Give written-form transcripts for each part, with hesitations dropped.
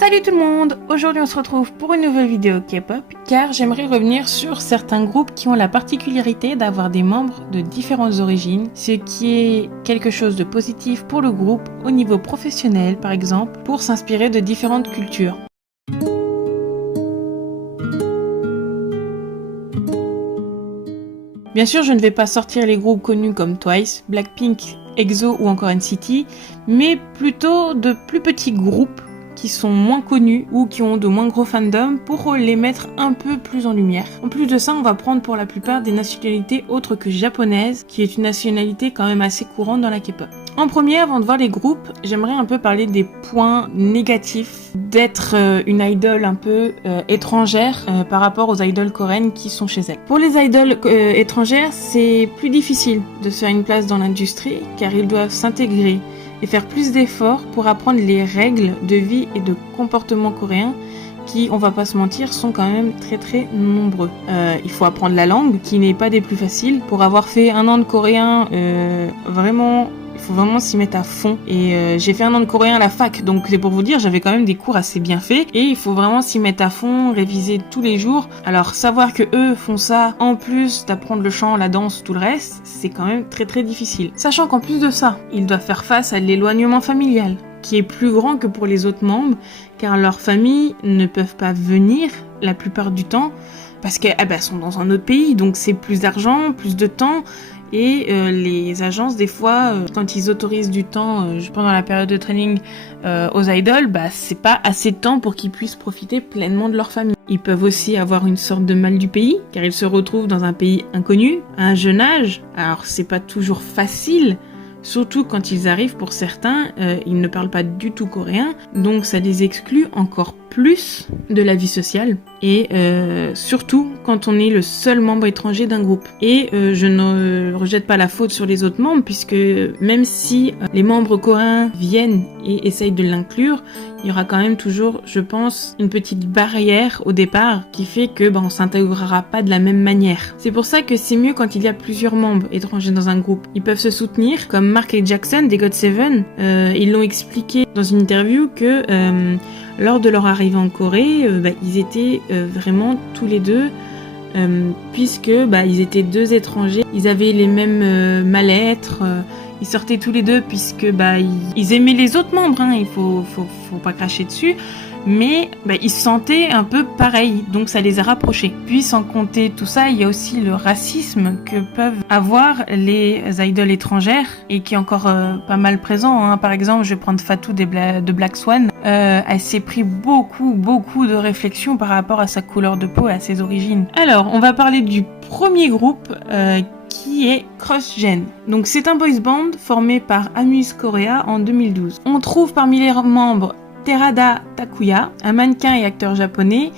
Salut tout le monde! Aujourd'hui on se retrouve pour une nouvelle vidéo K-pop car j'aimerais revenir sur certains groupes qui ont la particularité d'avoir des membres de différentes origines, ce qui est quelque chose de positif pour le groupe au niveau professionnel par exemple, pour s'inspirer de différentes cultures. Bien sûr, je ne vais pas sortir les groupes connus comme Twice, Blackpink, EXO ou encore NCT, mais plutôt de plus petits groupes qui sont moins connus ou qui ont de moins gros fandoms pour les mettre un peu plus en lumière. En plus de ça, on va prendre pour la plupart des nationalités autres que japonaises, qui est une nationalité quand même assez courante dans la K-pop. En premier, avant de voir les groupes, j'aimerais un peu parler des points négatifs d'être une idole un peu étrangère par rapport aux idoles coréennes qui sont chez elles. Pour les idoles étrangères, c'est plus difficile de se faire une place dans l'industrie car ils doivent s'intégrer et faire plus d'efforts pour apprendre les règles de vie et de comportement coréens qui, on va pas se mentir, sont quand même très nombreux. Il faut apprendre la langue, qui n'est pas des plus faciles. Pour avoir fait un an de coréen, il faut vraiment s'y mettre à fond. Et j'ai fait un an de coréen à la fac, donc c'est pour vous dire, j'avais quand même des cours assez bien faits. Et il faut vraiment s'y mettre à fond, réviser tous les jours. Alors savoir que eux font ça, en plus d'apprendre le chant, la danse, tout le reste, c'est quand même très difficile. Sachant qu'en plus de ça, ils doivent faire face à l'éloignement familial, qui est plus grand que pour les autres membres, car leurs familles ne peuvent pas venir la plupart du temps, parce qu'elles sont dans un autre pays, donc c'est plus d'argent, plus de temps. Et les agences, des fois, quand ils autorisent du temps pendant la période de training aux idoles, c'est pas assez de temps pour qu'ils puissent profiter pleinement de leur famille. Ils peuvent aussi avoir une sorte de mal du pays, car ils se retrouvent dans un pays inconnu, à un jeune âge. Alors c'est pas toujours facile, surtout quand ils arrivent, pour certains, ils ne parlent pas du tout coréen, donc ça les exclut encore plus de la vie sociale, et surtout quand on est le seul membre étranger d'un groupe. Et je ne rejette pas la faute sur les autres membres, puisque même si les membres coréens viennent et essayent de l'inclure, il y aura quand même toujours, je pense, une petite barrière au départ qui fait que on s'intégrera pas de la même manière. C'est pour ça que c'est mieux quand il y a plusieurs membres étrangers dans un groupe. Ils peuvent se soutenir, comme Mark et Jackson des GOT7. Ils l'ont expliqué dans une interview que lors de leur arrivée en Corée, ils étaient vraiment tous les deux, puisque ils étaient deux étrangers, ils avaient les mêmes mal-être. Ils sortaient tous les deux puisque ils aimaient les autres membres, il faut pas cracher dessus, mais ils se sentaient un peu pareils, donc ça les a rapprochés. Puis sans compter tout ça, il y a aussi le racisme que peuvent avoir les idoles étrangères et qui est encore pas mal présent. Par exemple, je vais prendre Fatou de Black Swan. Elle s'est pris beaucoup de réflexion par rapport à sa couleur de peau et à ses origines. Alors, on va parler du premier groupe qui est CrossGen. Donc c'est un boys band formé par Amus Korea en 2012. On trouve parmi les membres Terada Takuya, un mannequin et acteur japonais,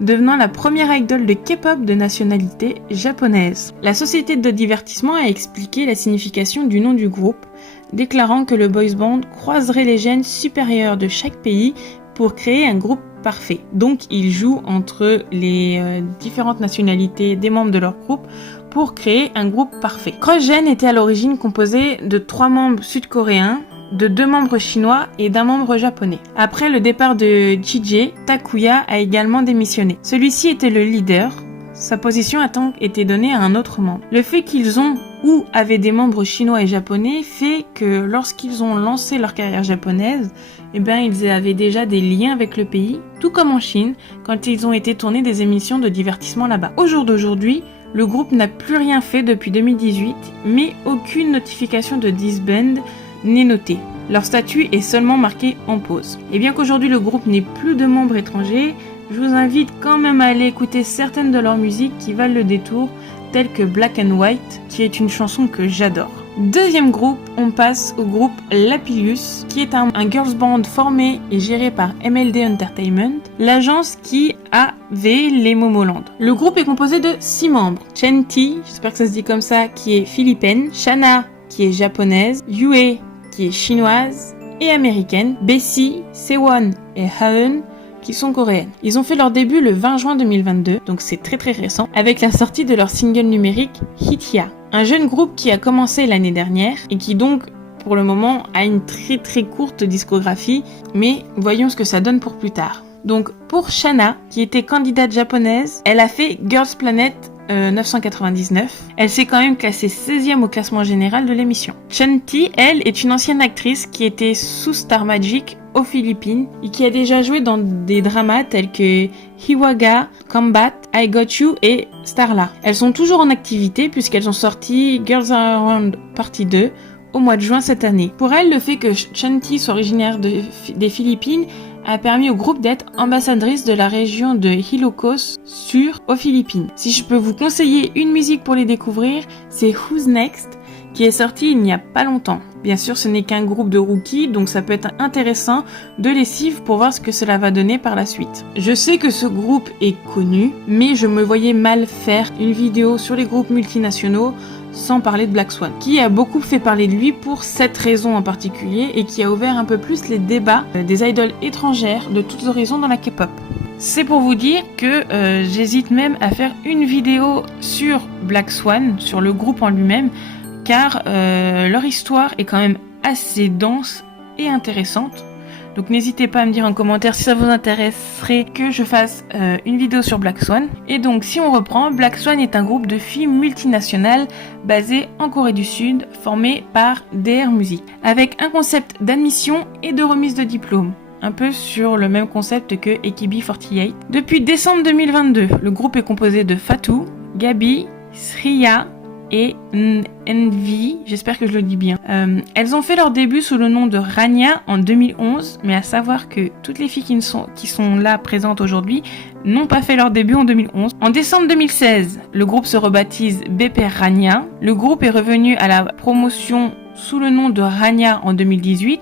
devenant la première idole de K-pop de nationalité japonaise. La société de divertissement a expliqué la signification du nom du groupe, déclarant que le boys band croiserait les gènes supérieurs de chaque pays pour créer un groupe parfait. Donc ils jouent entre les différentes nationalités des membres de leur groupe pour créer un groupe parfait. CrossGen était à l'origine composé de 3 membres sud-coréens, de 2 membres chinois et d'1 membre japonais. Après le départ de JJ, Takuya a également démissionné. Celui-ci était le leader. Sa position a donc été donnée à un autre membre. Le fait qu'ils ont ou avaient des membres chinois et japonais fait que lorsqu'ils ont lancé leur carrière japonaise, ils avaient déjà des liens avec le pays, tout comme en Chine, quand ils ont été tournés des émissions de divertissement là-bas. Au jour d'aujourd'hui, le groupe n'a plus rien fait depuis 2018, mais aucune notification de disband n'est notée. Leur statut est seulement marqué en pause. Et bien qu'aujourd'hui le groupe n'ait plus de membres étrangers, je vous invite quand même à aller écouter certaines de leurs musiques qui valent le détour, telles que Black and White, qui est une chanson que j'adore. Deuxième groupe, on passe au groupe Lapillus, qui est un girls band formé et géré par MLD Entertainment, l'agence qui avait les Momoland. Le groupe est composé de 6 membres. Chen-Ti, j'espère que ça se dit comme ça, qui est philippine, Shana, qui est japonaise, Yue, qui est chinoise et américaine, Bessie, Sewon et Haeun, qui sont coréennes. Ils ont fait leur début le 20 juin 2022, donc c'est très récent, avec la sortie de leur single numérique Hit Ya. Un jeune groupe qui a commencé l'année dernière et qui donc pour le moment a une très très courte discographie, mais voyons ce que ça donne pour plus tard. Donc pour Shana, qui était candidate japonaise, elle a fait Girls Planet 999. Elle s'est quand même classée 16e au classement général de l'émission. Chanty, elle, est une ancienne actrice qui était sous Star Magic aux Philippines et qui a déjà joué dans des dramas tels que Hiwaga, Combat, I Got You et Starla. Elles sont toujours en activité puisqu'elles ont sorti Girls Are Around Partie 2 au mois de juin cette année. Pour elle, le fait que Chanty soit originaire des Philippines a permis au groupe d'être ambassadrice de la région de Ilocos Sur aux Philippines. Si je peux vous conseiller une musique pour les découvrir, c'est Who's Next, qui est sorti il n'y a pas longtemps. Bien sûr, ce n'est qu'un groupe de rookies, donc ça peut être intéressant de les suivre pour voir ce que cela va donner par la suite. Je sais que ce groupe est connu, mais je me voyais mal faire une vidéo sur les groupes multinationaux sans parler de Black Swan, qui a beaucoup fait parler de lui pour cette raison en particulier et qui a ouvert un peu plus les débats des idoles étrangères de toutes horizons dans la K-pop. C'est pour vous dire que j'hésite même à faire une vidéo sur Black Swan, sur le groupe en lui-même, car leur histoire est quand même assez dense et intéressante. Donc n'hésitez pas à me dire en commentaire si ça vous intéresserait que je fasse une vidéo sur Black Swan. Et donc si on reprend, Black Swan est un groupe de filles multinationales basé en Corée du Sud, formé par DR Music, avec un concept d'admission et de remise de diplôme. Un peu sur le même concept que AKB48. Depuis décembre 2022, le groupe est composé de Fatou, Gabi, Sriya et Envy, j'espère que je le dis bien. Elles ont fait leur début sous le nom de Rania en 2011, mais à savoir que toutes les filles qui sont là présentes aujourd'hui n'ont pas fait leur début en 2011. En décembre 2016, le groupe se rebaptise BP Rania. Le groupe est revenu à la promotion sous le nom de Rania en 2018,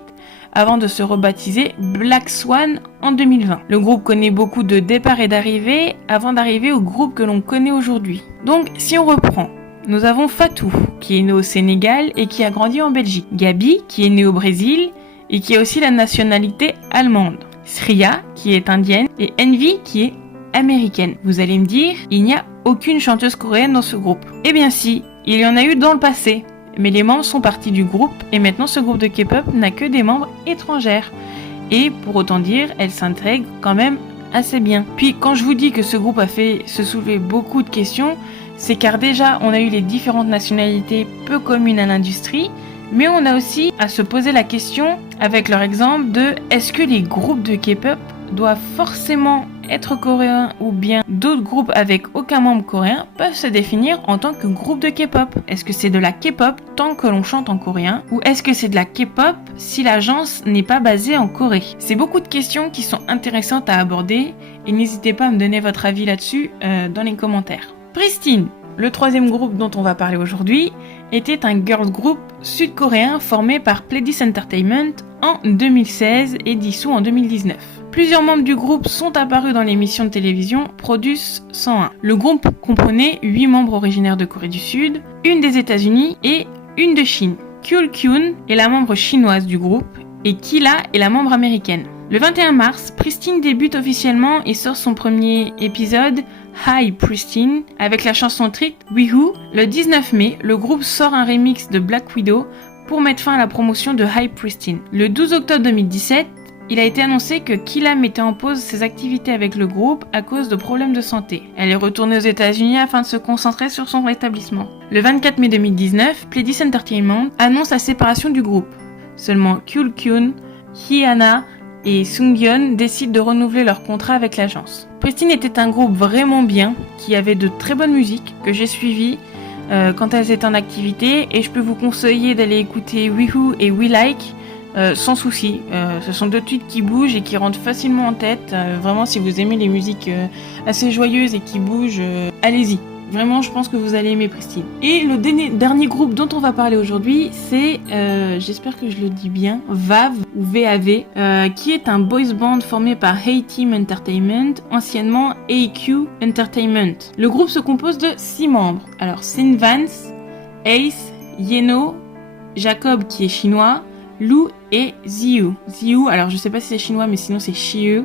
avant de se rebaptiser Black Swan en 2020. Le groupe connaît beaucoup de départs et d'arrivées avant d'arriver au groupe que l'on connaît aujourd'hui. Donc, si on reprend, nous avons Fatou, qui est né au Sénégal et qui a grandi en Belgique. Gabi, qui est née au Brésil et qui a aussi la nationalité allemande. Sriya, qui est indienne, et Envy, qui est américaine. Vous allez me dire, il n'y a aucune chanteuse coréenne dans ce groupe. Eh bien si, il y en a eu dans le passé. Mais les membres sont partis du groupe et maintenant ce groupe de K-pop n'a que des membres étrangères. Et pour autant dire, elle s'intègre quand même assez bien. Puis quand je vous dis que ce groupe a fait se soulever beaucoup de questions, c'est car déjà on a eu les différentes nationalités peu communes à l'industrie, mais on a aussi à se poser la question avec leur exemple de est-ce que les groupes de K-pop doivent forcément être coréens ou bien d'autres groupes avec aucun membre coréen peuvent se définir en tant que groupe de K-pop. Est-ce que c'est de la K-pop tant que l'on chante en coréen ou est-ce que c'est de la K-pop si l'agence n'est pas basée en Corée? C'est beaucoup de questions qui sont intéressantes à aborder et n'hésitez pas à me donner votre avis là-dessus dans les commentaires. Pristin, le troisième groupe dont on va parler aujourd'hui, était un girls group sud-coréen formé par Pledis Entertainment en 2016 et dissous en 2019. Plusieurs membres du groupe sont apparus dans l'émission de télévision Produce 101. Le groupe comprenait 8 membres originaires de Corée du Sud, une des États-Unis et une de Chine. Kyul-kyun est la membre chinoise du groupe et Kila est la membre américaine. Le 21 mars, Pristin débute officiellement et sort son premier épisode Hi Pristin avec la chanson Treat Wihu. Le 19 mai, le groupe sort un remix de Black Widow pour mettre fin à la promotion de Hi Pristin. Le 12 octobre 2017, il a été annoncé que Kila mettait en pause ses activités avec le groupe à cause de problèmes de santé. Elle est retournée aux États-Unis afin de se concentrer sur son rétablissement. Le 24 mai 2019, Pledis Entertainment annonce la séparation du groupe. Seulement Kyul-kyun, Hyuna et Sungyeon décident de renouveler leur contrat avec l'agence. Pristin était un groupe vraiment bien, qui avait de très bonnes musiques, que j'ai suivies quand elles étaient en activité, et je peux vous conseiller d'aller écouter Wihu et We Like sans souci. Ce sont deux titres qui bougent et qui rentrent facilement en tête. Vraiment, si vous aimez les musiques assez joyeuses et qui bougent, allez-y. Vraiment, je pense que vous allez aimer Pristin. Et le dernier groupe dont on va parler aujourd'hui, c'est, j'espère que je le dis bien, VAV ou VAV, qui est un boys band formé par Hey Team Entertainment, anciennement AQ Entertainment. Le groupe se compose de 6 membres. Alors, Sin Vance, Ace, Yeno, Jacob qui est chinois, Lou et Ziyu. Ziyu, alors je sais pas si c'est chinois, mais sinon c'est Shiyu.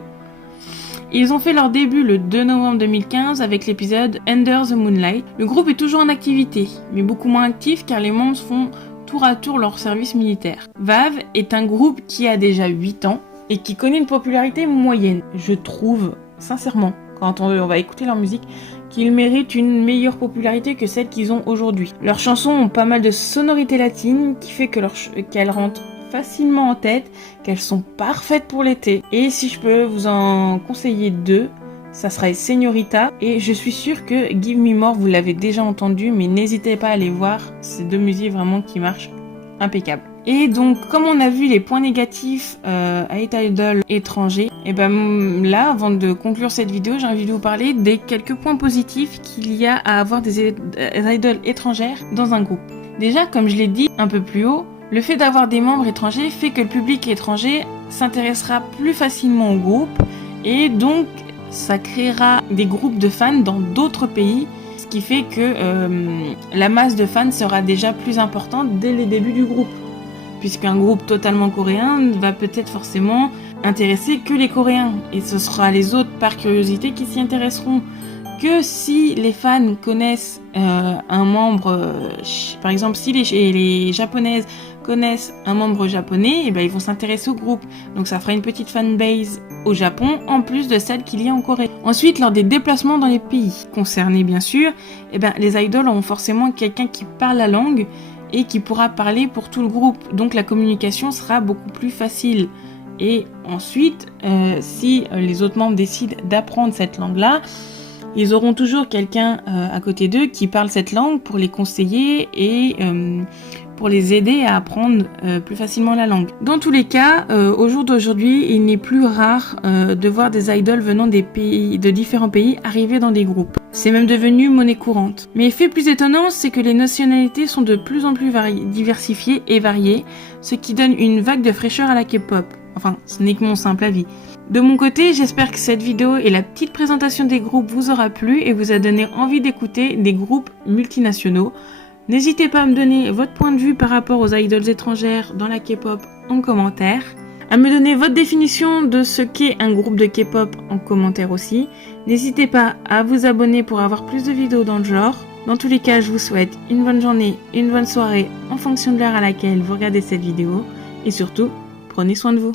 Ils ont fait leur début le 2 novembre 2015 avec l'épisode Under the Moonlight. Le groupe est toujours en activité, mais beaucoup moins actif car les membres font tour à tour leur service militaire. VAV est un groupe qui a déjà 8 ans et qui connaît une popularité moyenne. Je trouve, sincèrement, quand on va écouter leur musique, qu'ils méritent une meilleure popularité que celle qu'ils ont aujourd'hui. Leurs chansons ont pas mal de sonorités latines qui fait qu'elles rentrent facilement en tête, qu'elles sont parfaites pour l'été. Et si je peux vous en conseiller 2, ça serait Señorita et je suis sûre que Give Me More, vous l'avez déjà entendu, mais n'hésitez pas à aller voir, ces 2 musiques vraiment qui marchent impeccable. Et donc, comme on a vu les points négatifs à Idol étranger, et ben là, avant de conclure cette vidéo, j'ai envie de vous parler des quelques points positifs qu'il y a à avoir des idoles étrangères dans un groupe. Déjà, comme je l'ai dit un peu plus haut, le fait d'avoir des membres étrangers fait que le public étranger s'intéressera plus facilement au groupe et donc ça créera des groupes de fans dans d'autres pays, ce qui fait que la masse de fans sera déjà plus importante dès les débuts du groupe. Puisqu'un groupe totalement coréen va peut-être forcément intéresser que les Coréens et ce sera les autres par curiosité qui s'y intéresseront. Que si les fans connaissent un membre, par exemple si les japonaises connaissent un membre japonais, et ben ils vont s'intéresser au groupe. Donc ça fera une petite fanbase au Japon en plus de celle qu'il y a en Corée. Ensuite, lors des déplacements dans les pays concernés bien sûr, et ben les idoles auront forcément quelqu'un qui parle la langue et qui pourra parler pour tout le groupe. Donc la communication sera beaucoup plus facile. Et ensuite, si les autres membres décident d'apprendre cette langue-là, ils auront toujours quelqu'un à côté d'eux qui parle cette langue pour les conseiller et pour les aider à apprendre plus facilement la langue. Dans tous les cas, au jour d'aujourd'hui, il n'est plus rare de voir des idoles venant de différents pays arriver dans des groupes. C'est même devenu monnaie courante. Mais le fait plus étonnant, c'est que les nationalités sont de plus en plus diversifiées et variées, ce qui donne une vague de fraîcheur à la K-pop. Enfin, ce n'est que mon simple avis. De mon côté, j'espère que cette vidéo et la petite présentation des groupes vous aura plu et vous a donné envie d'écouter des groupes multinationaux. N'hésitez pas à me donner votre point de vue par rapport aux idoles étrangères dans la K-pop en commentaire. À me donner votre définition de ce qu'est un groupe de K-pop en commentaire aussi. N'hésitez pas à vous abonner pour avoir plus de vidéos dans le genre. Dans tous les cas, je vous souhaite une bonne journée, une bonne soirée en fonction de l'heure à laquelle vous regardez cette vidéo. Et surtout, prenez soin de vous.